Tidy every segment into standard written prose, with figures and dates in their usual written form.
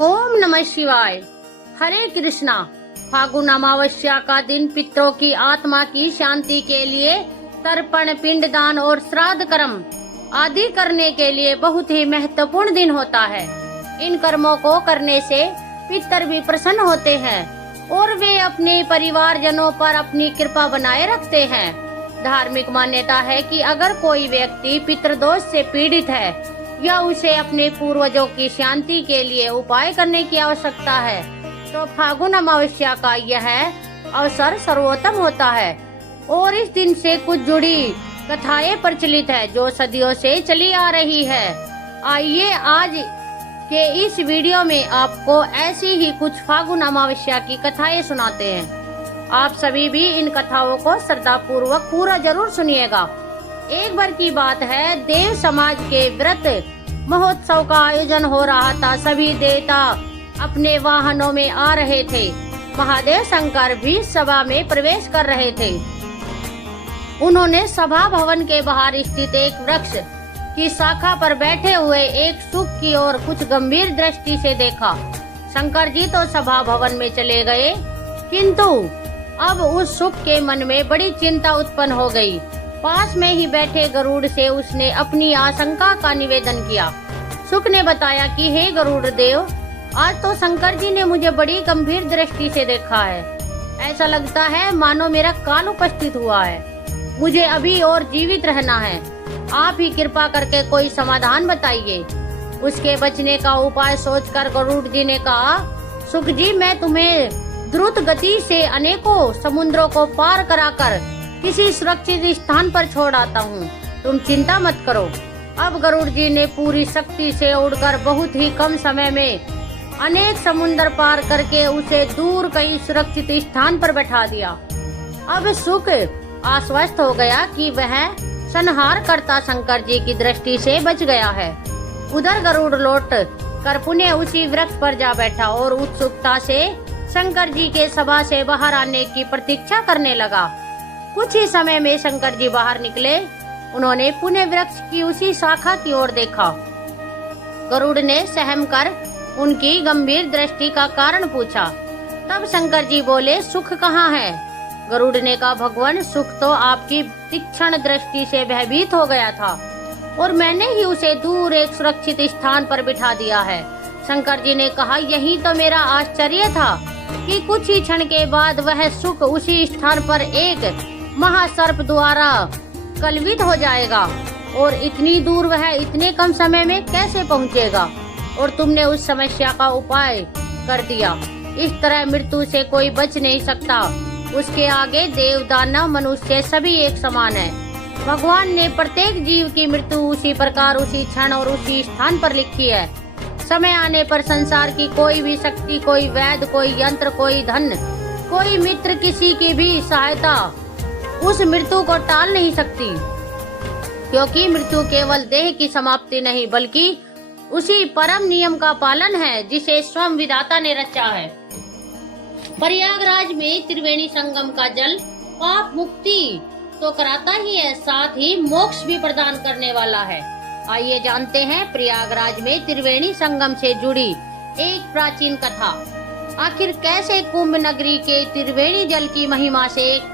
ओम नमः शिवाय। हरे कृष्णा। फागुन अमावस्या का दिन पितरों की आत्मा की शांति के लिए तर्पण, पिंडदान और श्राद्ध कर्म आदि करने के लिए बहुत ही महत्वपूर्ण दिन होता है। इन कर्मों को करने से पितर भी प्रसन्न होते हैं और वे अपने परिवारजनों पर अपनी कृपा बनाए रखते हैं। धार्मिक मान्यता है कि अगर कोई व्यक्ति पितृदोष से पीड़ित है या उसे अपने पूर्वजों की शांति के लिए उपाय करने की आवश्यकता है तो फागुन अमावस्या का यह अवसर सर्वोत्तम होता है। और इस दिन से कुछ जुड़ी कथाएं प्रचलित है जो सदियों से चली आ रही है। आइए आज के इस वीडियो में आपको ऐसी ही कुछ फागुन अमावस्या की कथाएं सुनाते हैं। आप सभी भी इन कथाओं को श्रद्धा पूर्वक पूरा जरूर सुनिएगा। एक बार की बात है, देव समाज के व्रत महोत्सव का आयोजन हो रहा था। सभी देवता अपने वाहनों में आ रहे थे। महादेव शंकर भी सभा में प्रवेश कर रहे थे। उन्होंने सभा भवन के बाहर स्थित एक वृक्ष की शाखा पर बैठे हुए एक सुख की ओर कुछ गंभीर दृष्टि से देखा। शंकर जी तो सभा भवन में चले गए, किंतु अब उस सुख के मन में बड़ी चिंता उत्पन्न हो गई। पास में ही बैठे गरुड़ से उसने अपनी आशंका का निवेदन किया। सुख ने बताया कि हे गरुड़ देव, आज तो शंकर जी ने मुझे बड़ी गंभीर दृष्टि से देखा है। ऐसा लगता है मानो मेरा काल उपस्थित हुआ है। मुझे अभी और जीवित रहना है। आप ही कृपा करके कोई समाधान बताइए। उसके बचने का उपाय सोचकर गरुड़ जी ने कहा, सुख जी, मैं तुम्हें द्रुत गति से अनेकों समुद्रों को पार कराकर किसी सुरक्षित स्थान पर छोड़ आता हूँ। तुम चिंता मत करो। अब गरुड़ जी ने पूरी शक्ति से उड़कर बहुत ही कम समय में अनेक समुद्र पार करके उसे दूर कहीं सुरक्षित स्थान पर बैठा दिया। अब सुख आश्वस्त हो गया कि वह संहार करता शंकर जी की दृष्टि से बच गया है। उधर गरुड़ लौट कर पुनः उसी वृक्ष पर जा बैठा और उत्सुकता से शंकर जी के सभा से बाहर आने की प्रतीक्षा करने लगा। कुछ ही समय में शंकर जी बाहर निकले। उन्होंने पुनः वृक्ष की उसी शाखा की ओर देखा। गरुड़ ने सहम कर उनकी गंभीर दृष्टि का कारण पूछा। तब शंकर जी बोले, सुख कहाँ है? गरुड़ ने कहा, भगवान, सुख तो आपकी तीक्ष्ण दृष्टि से भयभीत हो गया था और मैंने ही उसे दूर एक सुरक्षित स्थान पर बिठा दिया है। शंकर जी ने कहा, यही तो मेरा आश्चर्य था कि कुछ ही क्षण के बाद वह सुख उसी स्थान पर एक महासर्प द्वारा कलवित हो जाएगा और इतनी दूर वह इतने कम समय में कैसे पहुंचेगा? और तुमने उस समस्या का उपाय कर दिया। इस तरह मृत्यु से कोई बच नहीं सकता। उसके आगे देव, दानव, मनुष्य सभी एक समान है। भगवान ने प्रत्येक जीव की मृत्यु उसी प्रकार, उसी क्षण और उसी स्थान पर लिखी है। समय आने पर संसार की कोई भी शक्ति, कोई वैद्य, कोई यंत्र, कोई धन, कोई मित्र, किसी की भी सहायता उस मृत्यु को टाल नहीं सकती, क्योंकि मृत्यु केवल देह की समाप्ति नहीं बल्कि उसी परम नियम का पालन है जिसे स्वयं विधाता ने रचा है। प्रयागराज में त्रिवेणी संगम का जल पाप मुक्ति तो कराता ही है, साथ ही मोक्ष भी प्रदान करने वाला है। आइए जानते हैं प्रयागराज में त्रिवेणी संगम से जुड़ी एक प्राचीन कथा। आखिर कैसे कुंभ नगरी के त्रिवेणी जल की महिमा से एक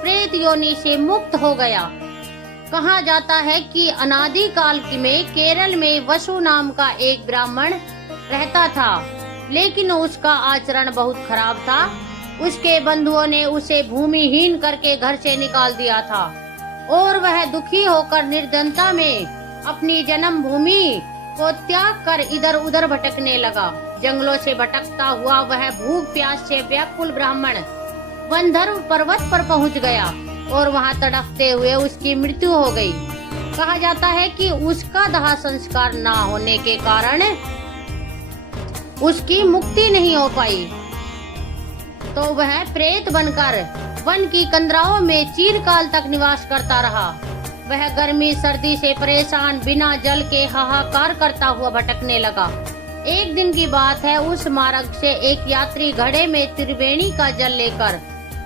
प्रेत योनि से मुक्त हो गया। कहा जाता है कि अनादि काल में केरल में वसु नाम का एक ब्राह्मण रहता था, लेकिन उसका आचरण बहुत खराब था। उसके बंधुओं ने उसे भूमिहीन करके घर से निकाल दिया था और वह दुखी होकर निर्धनता में अपनी जन्म भूमि को त्याग कर इधर उधर भटकने लगा। जंगलों से भटकता हुआ वह भूख प्यास से व्याकुल ब्राह्मण गंधर्व पर्वत पर पहुंच गया और वहां तड़पते हुए उसकी मृत्यु हो गई। कहा जाता है कि उसका दाह संस्कार ना होने के कारण उसकी मुक्ति नहीं हो पाई, तो वह प्रेत बनकर वन की कंदराओं में चिरकाल तक निवास करता रहा। वह गर्मी सर्दी से परेशान बिना जल के हाहाकार करता हुआ भटकने लगा। एक दिन की बात है, उस मार्ग से एक यात्री घड़े में त्रिवेणी का जल लेकर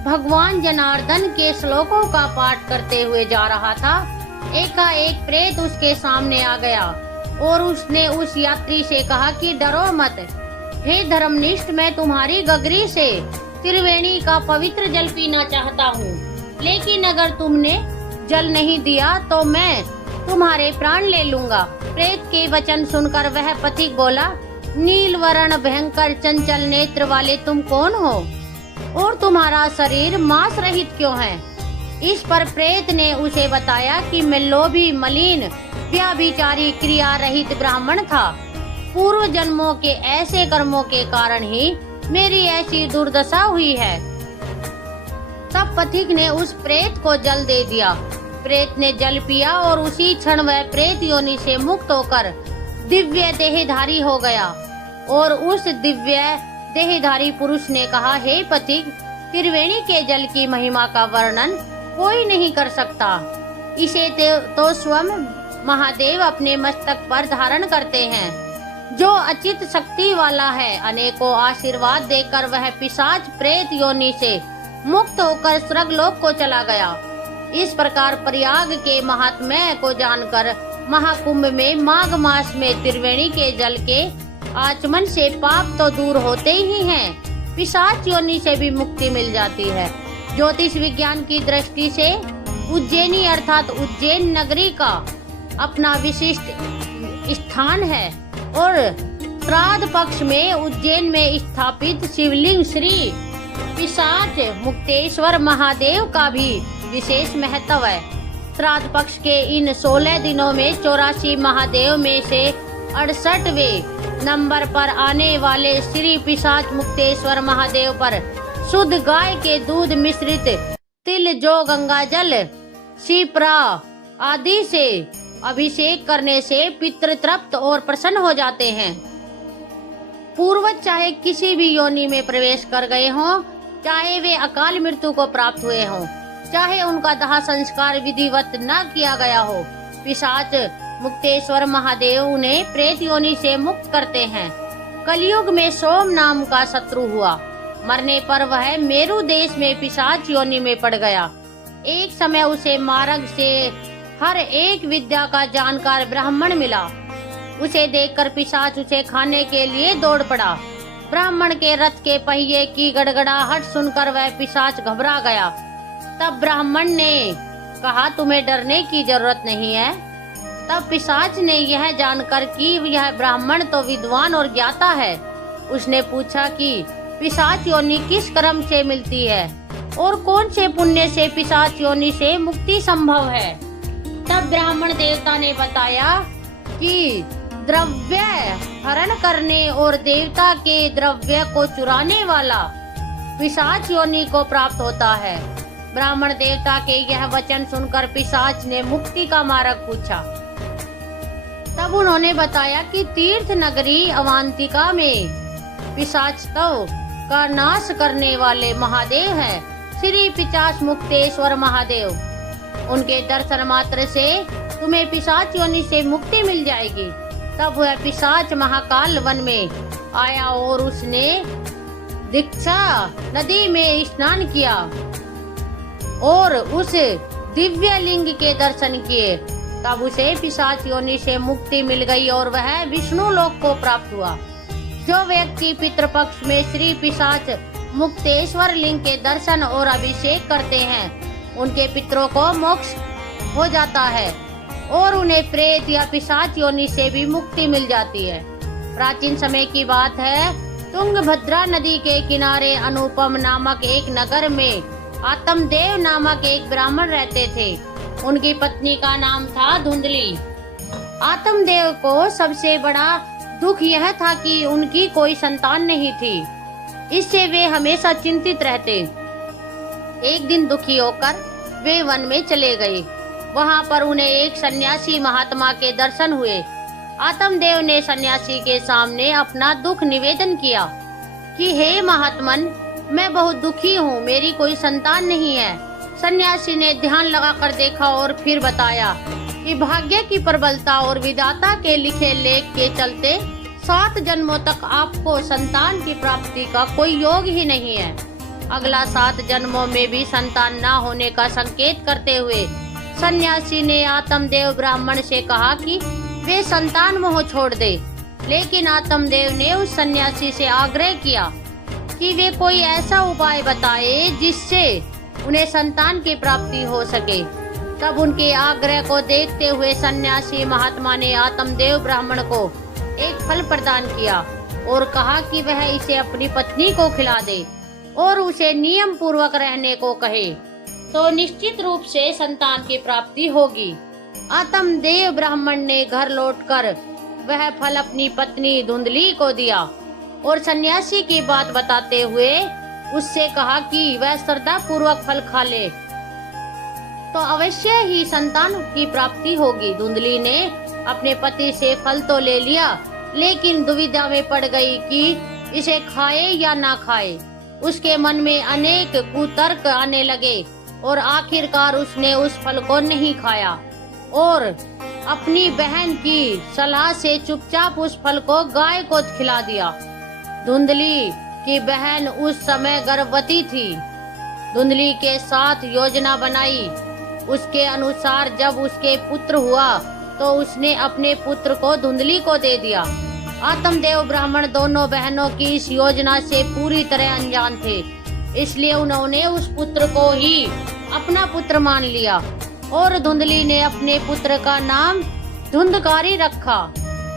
भगवान जनार्दन के श्लोकों का पाठ करते हुए जा रहा था। एकाएक प्रेत उसके सामने आ गया और उसने उस यात्री से कहा कि डरो मत, हे धर्मनिष्ठ, मैं तुम्हारी गगरी से त्रिवेणी का पवित्र जल पीना चाहता हूँ, लेकिन अगर तुमने जल नहीं दिया तो मैं तुम्हारे प्राण ले लूंगा। प्रेत के वचन सुनकर वह पथिक बोला, नील वर्ण भयंकर चंचल नेत्र वाले तुम कौन हो और तुम्हारा शरीर मांस रहित क्यों है? इस पर प्रेत ने उसे बताया कि मैं लोभी, मलिन, व्यभिचारी, क्रिया रहित ब्राह्मण था। पूर्व जन्मों के ऐसे कर्मों के कारण ही मेरी ऐसी दुर्दशा हुई है। तब पथिक ने उस प्रेत को जल दे दिया। प्रेत ने जल पिया और उसी क्षण वह प्रेत योनि से मुक्त होकर दिव्य देहधारी हो गया। और उस दिव्य देहधारी पुरुष ने कहा, हे पथिक, त्रिवेणी के जल की महिमा का वर्णन कोई नहीं कर सकता। इसे तो स्वयं महादेव अपने मस्तक पर धारण करते हैं, जो अचित शक्ति वाला है। अनेकों आशीर्वाद देकर वह पिशाच प्रेत योनि से मुक्त होकर स्वर्गलोक को चला गया। इस प्रकार प्रयाग के महात्म्य को जानकर महाकुंभ में माघ मास में त्रिवेणी के जल के आचमन से पाप तो दूर होते ही हैं, पिशाच योनि से भी मुक्ति मिल जाती है। ज्योतिष विज्ञान की दृष्टि से उज्जैनी अर्थात उज्जैन नगरी का अपना विशिष्ट स्थान है और श्राद्ध पक्ष में उज्जैन में स्थापित शिवलिंग श्री पिशाच मुक्तेश्वर महादेव का भी विशेष महत्व है। श्राद्ध पक्ष के इन 16 दिनों में 84 महादेव में से 68वें नंबर पर आने वाले श्री पिशाच मुक्तेश्वर महादेव पर शुद्ध गाय के दूध मिश्रित तिल, जौ, गंगा जल, शिप्रा आदि से अभिषेक करने से पितृ तृप्त और प्रसन्न हो जाते हैं। पूर्वज चाहे किसी भी योनि में प्रवेश कर गए हों, चाहे वे अकाल मृत्यु को प्राप्त हुए हों, चाहे उनका दाह संस्कार विधिवत न किया गया हो, पिशाच मुक्तेश्वर महादेव उन्हें प्रेत योनि से मुक्त करते हैं। कलयुग में सोम नाम का शत्रु हुआ। मरने पर वह मेरु देश में पिशाच योनि में पड़ गया। एक समय उसे मार्ग से हर एक विद्या का जानकार ब्राह्मण मिला। उसे देखकर पिशाच उसे खाने के लिए दौड़ पड़ा। ब्राह्मण के रथ के पहिए की गड़गड़ाहट सुनकर वह पिशाच घबरा गया। तब ब्राह्मण ने कहा, तुम्हें डरने की जरूरत नहीं है। तब पिशाच ने यह जानकर कि यह ब्राह्मण तो विद्वान और ज्ञाता है, उसने पूछा कि पिशाच योनि किस कर्म से मिलती है और कौन से पुण्य से पिशाच योनि से मुक्ति संभव है। तब ब्राह्मण देवता ने बताया कि द्रव्य हरण करने और देवता के द्रव्य को चुराने वाला पिशाच योनि को प्राप्त होता है। ब्राह्मण देवता के यह वचन सुनकर पिशाच ने मुक्ति का मार्ग पूछा। तब उन्होंने बताया कि तीर्थ नगरी अवंतिका में पिशाच का नाश करने वाले महादेव हैं, श्री पिशाच मुक्तेश्वर महादेव। उनके दर्शन मात्र से तुम्हें पिशाच योनि से मुक्ति मिल जाएगी। तब वह पिशाच महाकाल वन में आया और उसने दीक्षा नदी में स्नान किया और उस दिव्य लिंग के दर्शन किए। तब उसे पिशाच योनि से मुक्ति मिल गई और वह विष्णु लोक को प्राप्त हुआ। जो व्यक्ति पितृपक्ष में श्री पिशाच मुक्तेश्वर लिंग के दर्शन और अभिषेक करते हैं, उनके पितरों को मोक्ष हो जाता है और उन्हें प्रेत या पिशाच योनि से भी मुक्ति मिल जाती है। प्राचीन समय की बात है, तुंगभद्रा नदी के किनारे अनुपम नामक एक नगर में आत्मदेव नामक एक ब्राह्मण रहते थे। उनकी पत्नी का नाम था धुंधली। आत्मदेव को सबसे बड़ा दुख यह था कि उनकी कोई संतान नहीं थी। इससे वे हमेशा चिंतित रहते। एक दिन दुखी होकर वे वन में चले गए। वहां पर उन्हें एक सन्यासी महात्मा के दर्शन हुए। आत्मदेव ने सन्यासी के सामने अपना दुख निवेदन किया कि हे महात्मन, मैं बहुत दुखी हूँ, मेरी कोई संतान नहीं है। सन्यासी ने ध्यान लगाकर देखा और फिर बताया कि भाग्य की प्रबलता और विधाता के लिखे लेख के चलते 7 जन्मों तक आपको संतान की प्राप्ति का कोई योग ही नहीं है। अगला 7 जन्मों में भी संतान न होने का संकेत करते हुए सन्यासी ने आत्मदेव ब्राह्मण से कहा कि वे संतान मोह छोड़ दे। लेकिन आत्मदेव ने उस सन्यासी से आग्रह किया कि वे कोई ऐसा उपाय बताए जिससे उन्हें संतान की प्राप्ति हो सके। तब उनके आग्रह को देखते हुए सन्यासी महात्मा ने आत्मदेव ब्राह्मण को एक फल प्रदान किया और कहा कि वह इसे अपनी पत्नी को खिला दे और उसे नियम पूर्वक रहने को कहे, तो निश्चित रूप से संतान की प्राप्ति होगी। आत्मदेव ब्राह्मण ने घर लौटकर वह फल अपनी पत्नी धुंधली को दिया और सन्यासी की बात बताते हुए उससे कहा कि वह श्रद्धा पूर्वक फल खा ले तो अवश्य ही संतान की प्राप्ति होगी। धुंधली ने अपने पति से फल तो ले लिया, लेकिन दुविधा में पड़ गई कि इसे खाए या ना खाए। उसके मन में अनेक कुतर्क आने लगे और आखिरकार उसने उस फल को नहीं खाया और अपनी बहन की सलाह से चुपचाप उस फल को गाय को खिला दिया। धुंधली की बहन उस समय गर्भवती थी। धुंधली के साथ योजना बनाई। उसके अनुसार जब उसके पुत्र हुआ तो उसने अपने पुत्र को धुंधली को दे दिया। आत्मदेव ब्राह्मण दोनों बहनों की इस योजना से पूरी तरह अनजान थे, इसलिए उन्होंने उस पुत्र को ही अपना पुत्र मान लिया और धुंधली ने अपने पुत्र का नाम धुंधकारी रखा।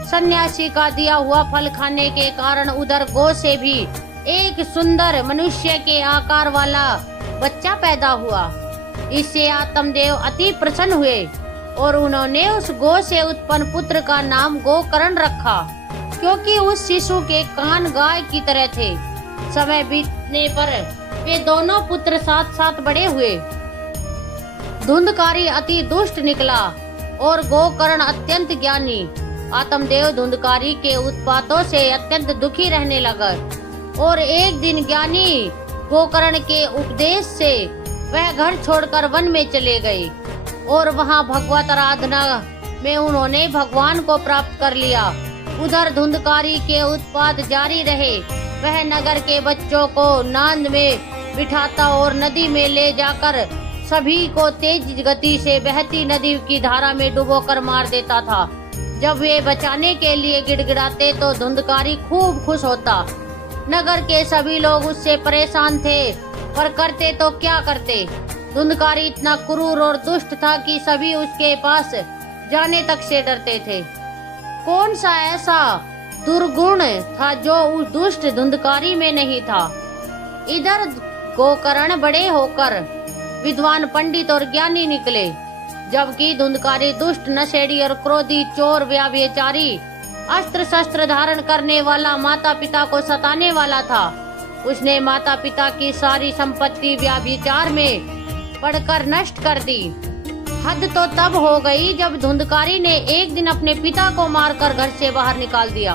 सन्यासी का दिया हुआ फल खाने के कारण उधर गौ से भी एक सुंदर मनुष्य के आकार वाला बच्चा पैदा हुआ। इससे आत्मदेव अति प्रसन्न हुए और उन्होंने उस गौ से उत्पन्न पुत्र का नाम गोकर्ण रखा, क्योंकि उस शिशु के कान गाय की तरह थे। समय बीतने पर वे दोनों पुत्र साथ साथ बड़े हुए। धुंधकारी अति दुष्ट निकला और गोकर्ण अत्यंत ज्ञानी। आत्मदेव धुंधकारी के उत्पातों से अत्यंत दुखी रहने लगा और एक दिन ज्ञानी गोकर्ण के उपदेश से वह घर छोड़कर वन में चले गए और वहां भगवत आराधना में उन्होंने भगवान को प्राप्त कर लिया। उधर धुंधकारी के उत्पात जारी रहे। वह नगर के बच्चों को नांद में बिठाता और नदी में ले जाकर सभी को तेज गति से बहती नदी की धारा में डुबोकर मार देता था। जब वे बचाने के लिए गिड़गिड़ाते तो धुंधकारी खूब खुश होता। नगर के सभी लोग उससे परेशान थे, पर करते तो क्या करते। धुंधकारी इतना क्रूर और दुष्ट था कि सभी उसके पास जाने तक से डरते थे। कौन सा ऐसा दुर्गुण था जो उस दुष्ट धुंधकारी में नहीं था। इधर गोकर्ण बड़े होकर विद्वान, पंडित और ज्ञानी निकले, जबकि धुंधकारी दुष्ट, नशेड़ी और क्रोधी, चोर, व्यभिचारी, अस्त्र शस्त्र धारण करने वाला, माता पिता को सताने वाला था। उसने माता पिता की सारी संपत्ति व्यभिचार में पड़कर नष्ट कर दी। हद तो तब हो गई जब धुंधकारी ने एक दिन अपने पिता को मारकर घर से बाहर निकाल दिया।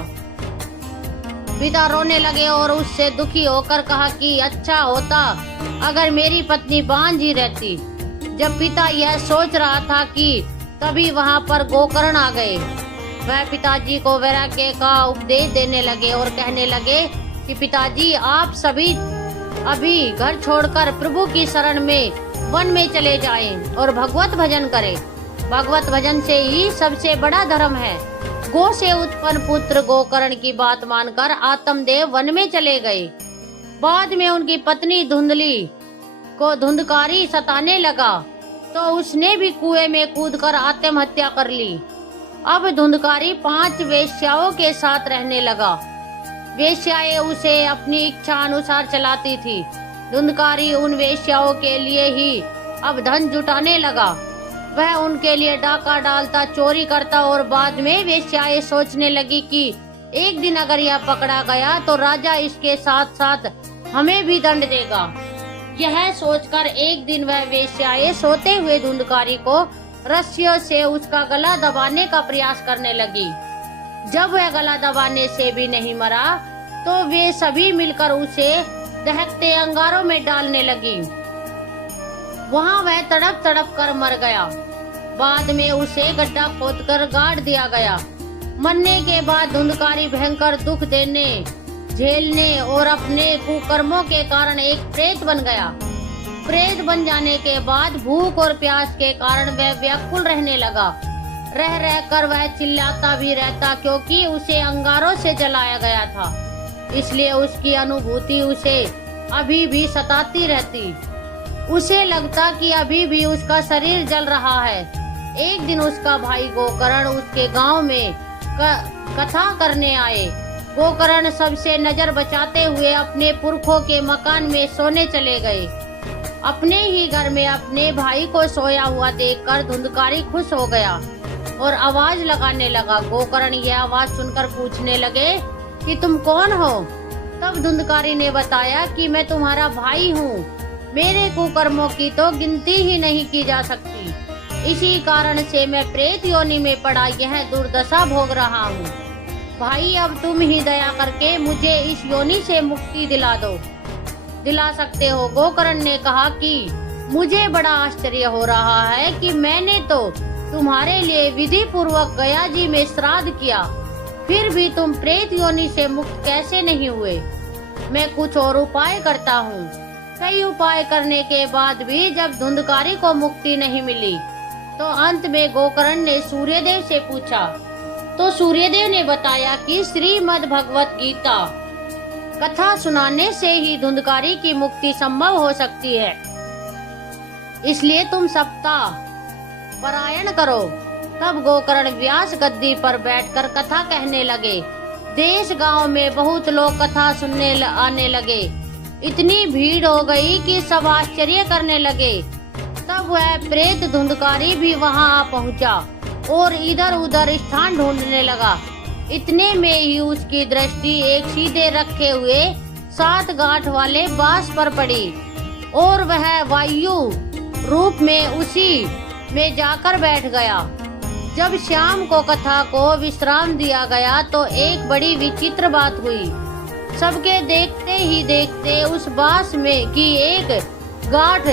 पिता रोने लगे और उससे दुखी होकर कहा कि अच्छा होता अगर मेरी पत्नी बांझ ही रहती। जब पिता यह सोच रहा था कि तभी वहां पर गोकर्ण आ गए। वह पिताजी को वैराग्य का उपदेश देने लगे और कहने लगे कि पिताजी आप सभी अभी घर छोड़कर प्रभु की शरण में वन में चले जाएं और भगवत भजन करें। भगवत भजन से ही सबसे बड़ा धर्म है। गो से उत्पन्न पुत्र गोकर्ण की बात मानकर आत्मदेव वन में चले गए। बाद में उनकी पत्नी धुंधली को धुंधकारी सताने लगा तो उसने भी कुएं में कूदकर आत्महत्या कर ली। अब धुंधकारी 5 वेश्याओं के साथ रहने लगा। वेश्याएं उसे अपनी इच्छा अनुसार चलाती थी। धुंधकारी उन वेश्याओं के लिए ही अब धन जुटाने लगा। वह उनके लिए डाका डालता, चोरी करता और बाद में वेश्याएं सोचने लगी कि एक दिन अगर यह पकड़ा गया तो राजा इसके साथ साथ हमें भी दंड देगा। यह सोचकर एक दिन वह वेश्याएं सोते हुए धुंधकारी को रस्सियों से उसका गला दबाने का प्रयास करने लगी। जब वह गला दबाने से भी नहीं मरा तो वे सभी मिलकर उसे दहकते अंगारों में डालने लगी। वहां वह तड़प तड़प कर मर गया। बाद में उसे गड्ढा खोदकर गाड़ दिया गया। मरने के बाद धुंधकारी भयंकर दुख देने, झेलने और अपने कुकर्मों के कारण एक प्रेत बन गया। प्रेत बन जाने के बाद भूख और प्यास के कारण वह व्याकुल रहने लगा। रह रह कर वह चिल्लाता भी रहता, क्योंकि उसे अंगारों से जलाया गया था। इसलिए उसकी अनुभूति उसे अभी भी सताती रहती। उसे लगता कि अभी भी उसका शरीर जल रहा है। एक दिन उसका भाई गोकर्ण उसके गांव में कथा करने आए। गोकर्ण सबसे नजर बचाते हुए अपने पुरखों के मकान में सोने चले गए। अपने ही घर में अपने भाई को सोया हुआ देखकर धुंधकारी खुश हो गया और आवाज लगाने लगा। गोकर्ण यह आवाज सुनकर पूछने लगे कि तुम कौन हो? तब धुंधकारी ने बताया कि मैं तुम्हारा भाई हूँ। मेरे कुकर्मों की तो गिनती ही नहीं की जा सकती। इसी कारण से मैं प्रेत योनि में पड़ा यह दुर्दशा भोग रहा हूँ। भाई, अब तुम ही दया करके मुझे इस योनि से मुक्ति दिला सकते हो। गोकर्ण ने कहा कि मुझे बड़ा आश्चर्य हो रहा है कि मैंने तो तुम्हारे लिए विधि पूर्वक गया जी में श्राद्ध किया, फिर भी तुम प्रेत योनि से मुक्त कैसे नहीं हुए? मैं कुछ और उपाय करता हूँ। कई उपाय करने के बाद भी जब धुंधकारी को मुक्ति नहीं मिली, तो अंत में गोकर्ण ने सूर्यदेव से पूछा। तो सूर्यदेव ने बताया कि श्रीमद् भगवत गीता कथा सुनाने से ही धुंधकारी की मुक्ति संभव हो सकती है। इसलिए तुम सप्ताह पारायण करो। तब गोकर्ण व्यास गद्दी पर बैठकर कथा कहने लगे। देश गांव में बहुत लोग कथा सुनने आने लगे। इतनी भीड़ हो गई कि सब आश्चर्य करने लगे। तब वह प्रेत धुंधकारी भी वहां आ पहुंचा और इधर उधर स्थान ढूंढने लगा। इतने में ही उसकी दृष्टि एक सीधे रखे हुए 7 गांठ वाले बांस पर पड़ी और वह वायु रूप में उसी में जाकर बैठ गया। जब शाम को कथा को विश्राम दिया गया तो एक बड़ी विचित्र बात हुई। सबके देखते ही देखते उस बांस में की एक गांठ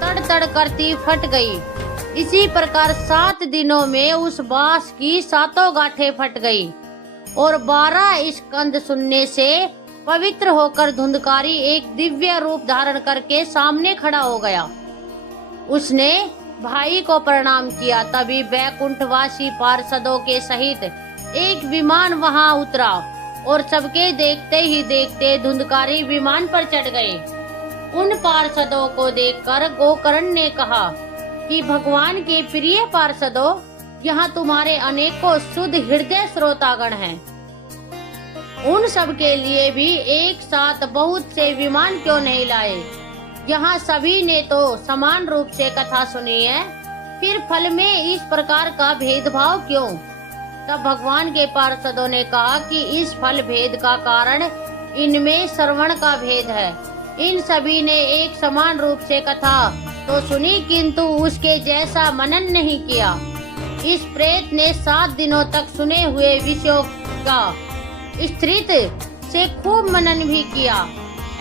तड़ तड़ करती फट गई। इसी प्रकार 7 दिनों में उस बांस की 7 गांठें फट गई और 12 स्कंद सुनने से पवित्र होकर धुंधकारी एक दिव्य रूप धारण करके सामने खड़ा हो गया। उसने भाई को प्रणाम किया। तभी बैकुंठवासी पार्षदों के सहित एक विमान वहां उतरा और सबके देखते ही देखते धुंधकारी विमान पर चढ़ गए। उन पार्षदों को देखकर गोकर्ण ने कहा कि भगवान के प्रिय पार्षदों, यहाँ तुम्हारे अनेकों शुद्ध हृदय श्रोतागण हैं। उन सब के लिए भी एक साथ बहुत से विमान क्यों नहीं लाए? यहाँ सभी ने तो समान रूप से कथा सुनी है, फिर फल में इस प्रकार का भेदभाव क्यों? तब भगवान के पार्षदों ने कहा कि इस फल भेद का कारण इनमें श्रवण का भेद है। इन सभी ने एक समान रूप से कथा तो सुनी, किंतु उसके जैसा मनन नहीं किया। इस प्रेत ने 7 दिनों तक सुने हुए विषयों का स्त्रीत से खूब मनन भी किया।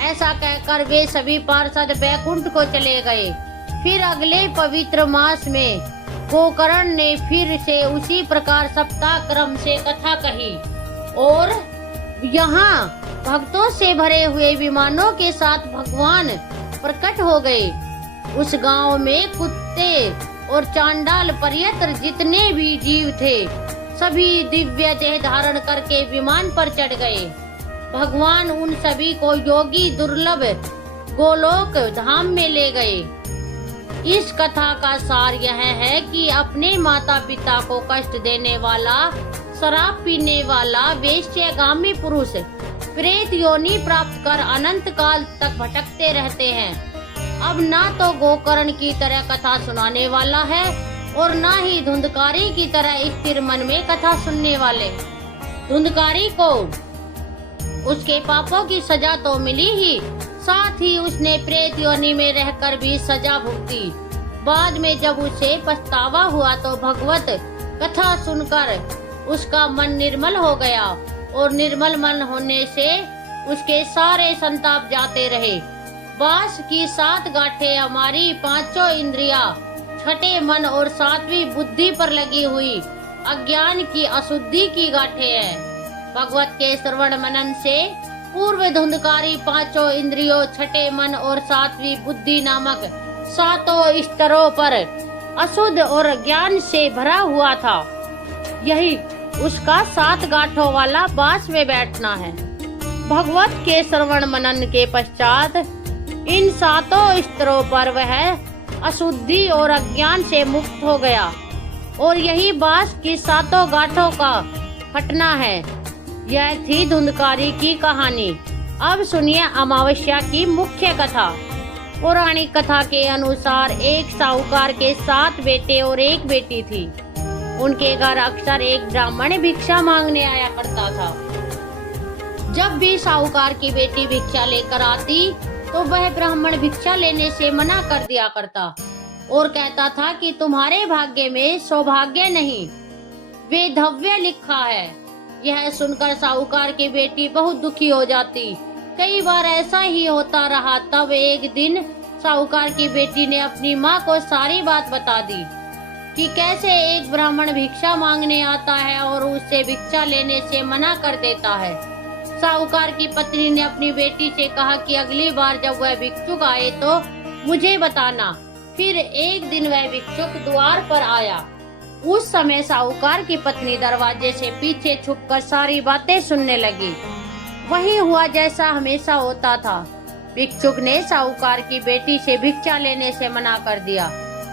ऐसा कहकर वे सभी पार्षद बैकुंठ को चले गए। फिर अगले पवित्र मास में गोकर्ण ने फिर से उसी प्रकार सप्ताह क्रम से कथा कही और यहाँ भक्तों से भरे हुए विमानों के साथ भगवान प्रकट हो गए। उस गांव में कुत्ते और चांडाल पर्यंत जितने भी जीव थे, सभी दिव्य देह धारण करके विमान पर चढ़ गए। भगवान उन सभी को योगी दुर्लभ गोलोक धाम में ले गए। इस कथा का सार यह है कि अपने माता पिता को कष्ट देने वाला, शराब पीने वाला वेश्यागामी पुरुष प्रेत योनि प्राप्त कर अनंत काल तक भटकते रहते हैं। अब ना तो गोकर्ण की तरह कथा सुनाने वाला है और ना ही धुंधकारी की तरह स्थिर मन में कथा सुनने वाले। धुंधकारी को उसके पापों की सजा तो मिली ही, साथ ही उसने प्रेत योनि में रहकर भी सजा भुगती। बाद में जब उसे पछतावा हुआ तो भगवत कथा सुनकर उसका मन निर्मल हो गया और निर्मल मन होने से उसके सारे संताप जाते रहे। बांस की 7 गांठें हमारी 5 इंद्रियां, 6 मन और 7वीं बुद्धि पर लगी हुई अज्ञान की अशुद्धि की गांठें हैं। भगवत के श्रवण मनन से पूर्व धुंधकारी 5 इंद्रियों, 6 मन और 7वीं बुद्धि नामक 7 स्तरों पर अशुद्ध और ज्ञान से भरा हुआ था। यही उसका 7 गांठों वाला बांस में बैठना है। भगवत के श्रवण मनन के पश्चात इन 7 स्तरों पर वह अशुद्धि और अज्ञान से मुक्त हो गया और यही बांस की 7 गांठों का फटना है। यह थी धुंधकारी की कहानी। अब सुनिए अमावस्या की मुख्य कथा। पौराणिक कथा के अनुसार एक साहूकार के 7 बेटे और 1 बेटी थी। उनके घर अक्सर एक ब्राह्मण भिक्षा मांगने आया करता था। जब भी साहूकार की बेटी भिक्षा लेकर आती तो वह ब्राह्मण भिक्षा लेने से मना कर दिया करता और कहता था कि तुम्हारे भाग्य में सौभाग्य नहीं, वैधव्य लिखा है। यह सुनकर साहूकार की बेटी बहुत दुखी हो जाती। कई बार ऐसा ही होता रहा। तब एक दिन साहूकार की बेटी ने अपनी माँ को सारी बात बता दी कि कैसे एक ब्राह्मण भिक्षा मांगने आता है और उससे भिक्षा लेने से मना कर देता है। साहूकार की पत्नी ने अपनी बेटी से कहा कि अगली बार जब वह भिक्षुक आए तो मुझे बताना। फिर एक दिन वह भिक्षुक द्वार पर आया। उस समय साहूकार की पत्नी दरवाजे से पीछे छुपकर सारी बातें सुनने लगी। वही हुआ जैसा हमेशा होता था। भिक्षुक ने साहूकार की बेटी से भिक्षा लेने से मना कर दिया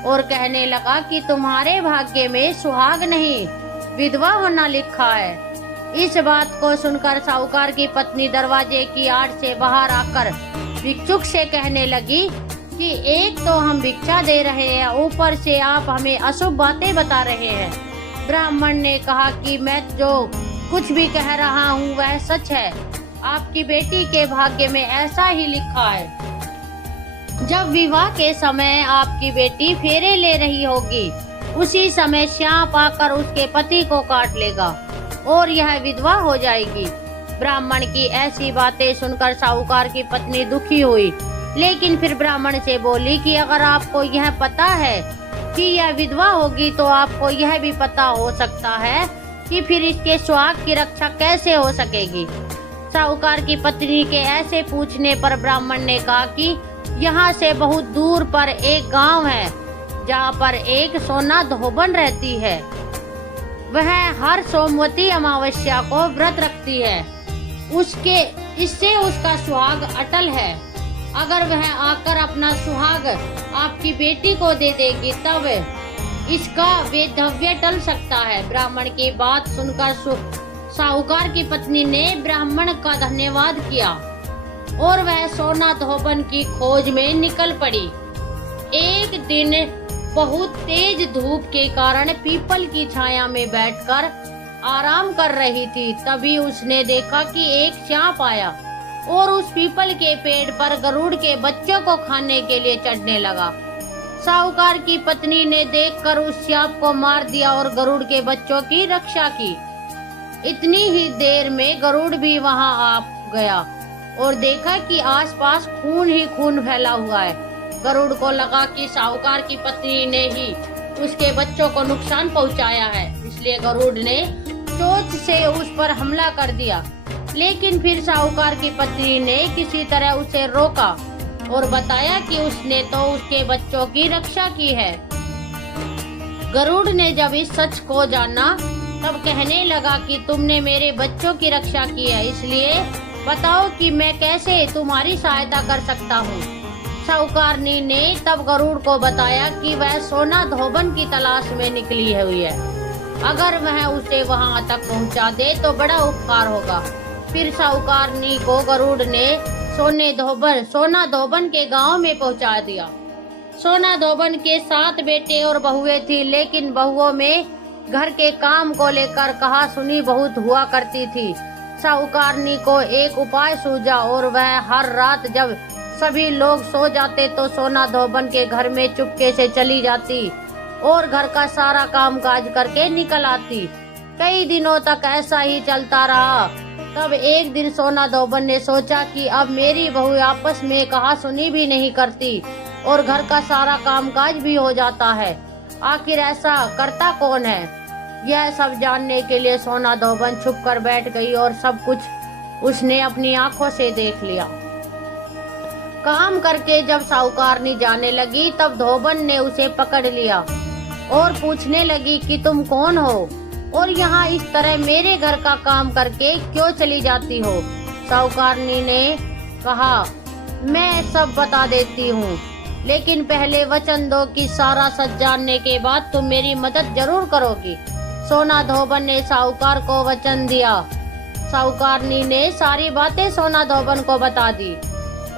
और कहने लगा कि तुम्हारे भाग्य में सुहाग नहीं, विधवा होना लिखा है। इस बात को सुनकर साहूकार की पत्नी दरवाजे की आड़ से बाहर आकर भिक्षुक से कहने लगी कि एक तो हम भिक्षा दे रहे हैं, ऊपर से आप हमें अशुभ बातें बता रहे हैं। ब्राह्मण ने कहा कि मैं जो कुछ भी कह रहा हूँ वह सच है। आपकी बेटी के भाग्य में ऐसा ही लिखा है। जब विवाह के समय आपकी बेटी फेरे ले रही होगी, उसी समय सांप आकर उसके पति को काट लेगा और यह विधवा हो जाएगी। ब्राह्मण की ऐसी बातें सुनकर साहूकार की पत्नी दुखी हुई, लेकिन फिर ब्राह्मण से बोली कि अगर आपको यह पता है कि यह विधवा होगी तो आपको यह भी पता हो सकता है कि फिर इसके सुहाग की रक्षा कैसे हो सकेगी। साहूकार की पत्नी के ऐसे पूछने पर ब्राह्मण ने कहा कि यहाँ से बहुत दूर पर एक गांव है जहाँ पर एक सोना धोबन रहती है। वह हर सोमवती अमावस्या को व्रत रखती है। इससे उसका सुहाग अटल है। अगर वह आकर अपना सुहाग आपकी बेटी को दे देगी तब इसका वैधव्य टल सकता है। ब्राह्मण की बात सुनकर साहूकार की पत्नी ने ब्राह्मण का धन्यवाद किया और वह सोना धोबन की खोज में निकल पड़ी। एक दिन बहुत तेज धूप के कारण पीपल की छाया में बैठकर आराम कर रही थी। तभी उसने देखा कि एक सांप आया और उस पीपल के पेड़ पर गरुड़ के बच्चों को खाने के लिए चढ़ने लगा। साहूकार की पत्नी ने देखकर उस सांप को मार दिया और गरुड़ के बच्चों की रक्षा की। इतनी ही देर में गरुड़ भी वहां आ गया और देखा कि आसपास खून ही खून फैला हुआ है। गरुड़ को लगा कि साहूकार की पत्नी ने ही उसके बच्चों को नुकसान पहुंचाया है, इसलिए गरुड़ ने चोंच से उस पर हमला कर दिया। लेकिन फिर साहूकार की पत्नी ने किसी तरह उसे रोका और बताया कि उसने तो उसके बच्चों की रक्षा की है। गरुड़ ने जब इस सच को जाना तब कहने लगा कि तुमने मेरे बच्चों की रक्षा की है, इसलिए बताओ कि मैं कैसे तुम्हारी सहायता कर सकता हूँ। साहूकारनी ने तब गरुड़ को बताया कि वह सोना धोबन की तलाश में निकली हुई है। अगर वह उसे वहां तक पहुंचा दे तो बड़ा उपकार होगा। फिर साहूकारनी को गरुड़ ने सोना धोबन के गांव में पहुंचा दिया। सोना धोबन के 7 बेटे और बहुएं थी, लेकिन बहुओं में घर के काम को लेकर कहा सुनी बहुत हुआ करती थी। साहूकारनी को एक उपाय सूझा और वह हर रात जब सभी लोग सो जाते तो सोना धोबन के घर में चुपके से चली जाती और घर का सारा काम काज करके निकल आती। कई दिनों तक ऐसा ही चलता रहा। तब एक दिन सोना धोबन ने सोचा कि अब मेरी बहू आपस में कहा सुनी भी नहीं करती और घर का सारा कामकाज भी हो जाता है, आखिर ऐसा करता कौन है। यह सब जानने के लिए सोना धोबन छुप कर बैठ गई और सब कुछ उसने अपनी आंखों से देख लिया। काम करके जब साहूकारनी जाने लगी तब धोबन ने उसे पकड़ लिया और पूछने लगी कि तुम कौन हो और यहाँ इस तरह मेरे घर का काम करके क्यों चली जाती हो। साहूकारनी ने कहा, मैं सब बता देती हूँ, लेकिन पहले वचन दो कि सारा सच जानने के बाद तुम मेरी मदद जरूर करोगी। सोना धोबन ने साहूकार को वचन दिया। साहूकारनी ने सारी बातें सोना धोबन को बता दी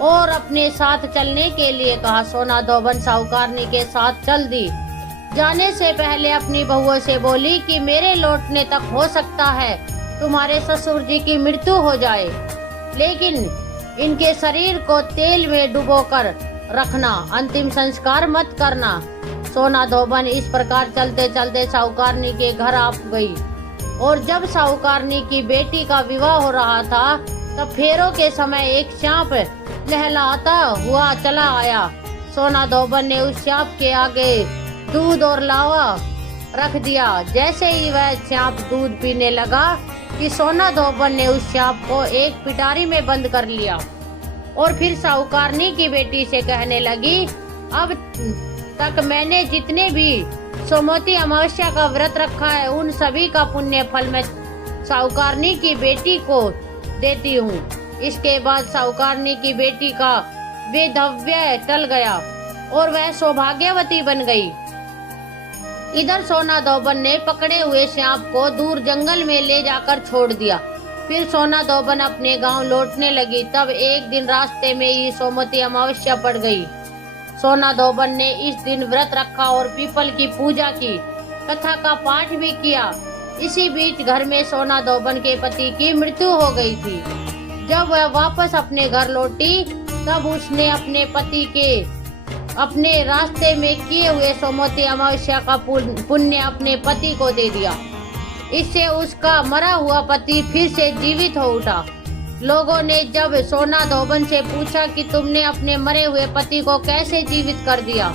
और अपने साथ चलने के लिए कहा। सोना धोबन साहूकारनी के साथ चल दी। जाने से पहले अपनी बहुओं से बोली कि मेरे लौटने तक हो सकता है तुम्हारे ससुर जी की मृत्यु हो जाए, लेकिन इनके शरीर को तेल में डुबोकर रखना, अंतिम संस्कार मत करना। सोना धोबन इस प्रकार चलते चलते साहूकारनी के घर आ गई और जब साहूकारनी की बेटी का विवाह हो रहा था तब फेरों के समय एक सांप लहलाता हुआ चला आया। सोना धोबन ने उस सांप के आगे दूध और लावा रख दिया। जैसे ही वह सांप दूध पीने लगा कि सोना धोबन ने उस सांप को एक पिटारी में बंद कर लिया और फिर साहूकारनी की बेटी से कहने लगी, अब तक मैंने जितने भी सोमवती अमावस्या का व्रत रखा है उन सभी का पुण्य फल मैं साहूकारनी की बेटी को देती हूँ। इसके बाद साहूकारनी की बेटी का वैधव्य टल गया और वह सौभाग्यवती बन गई। इधर सोना धोबन ने पकड़े हुए सांप को दूर जंगल में ले जाकर छोड़ दिया। फिर सोना धोबन अपने गांव लौटने लगी। तब एक दिन रास्ते में ही सोमवती अमावस्या पड़ गई। सोना धोबन ने इस दिन व्रत रखा और पीपल की पूजा की, कथा का पाठ भी किया। इसी बीच घर में सोना धोबन के पति की मृत्यु हो गई थी। जब वह वापस अपने घर लौटी तब उसने अपने पति के अपने रास्ते में किए हुए सोमवती अमावस्या का पुण्य अपने पति को दे दिया। इससे उसका मरा हुआ पति फिर से जीवित हो उठा। लोगों ने जब सोना धोबन से पूछा कि तुमने अपने मरे हुए पति को कैसे जीवित कर दिया,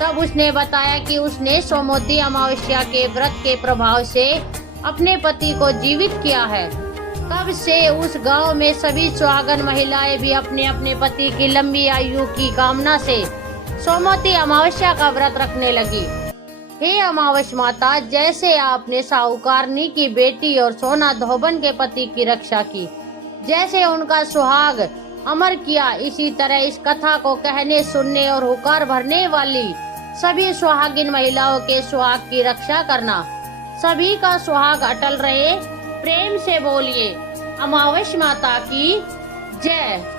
तब उसने बताया कि उसने सोमवती अमावस्या के व्रत के प्रभाव से अपने पति को जीवित किया है। तब से उस गांव में सभी सुहागन महिलाएं भी अपने अपने पति की लंबी आयु की कामना से सोमवती अमावस्या का व्रत रखने लगी। हे अमावस माता, जैसे आपने साहूकारनी की बेटी और सोना धोबन के पति की रक्षा की, जैसे उनका सुहाग अमर किया, इसी तरह इस कथा को कहने, सुनने और हुकार भरने वाली सभी सुहागिन महिलाओं के सुहाग की रक्षा करना। सभी का सुहाग अटल रहे। प्रेम से बोलिए अमावस माता की जय।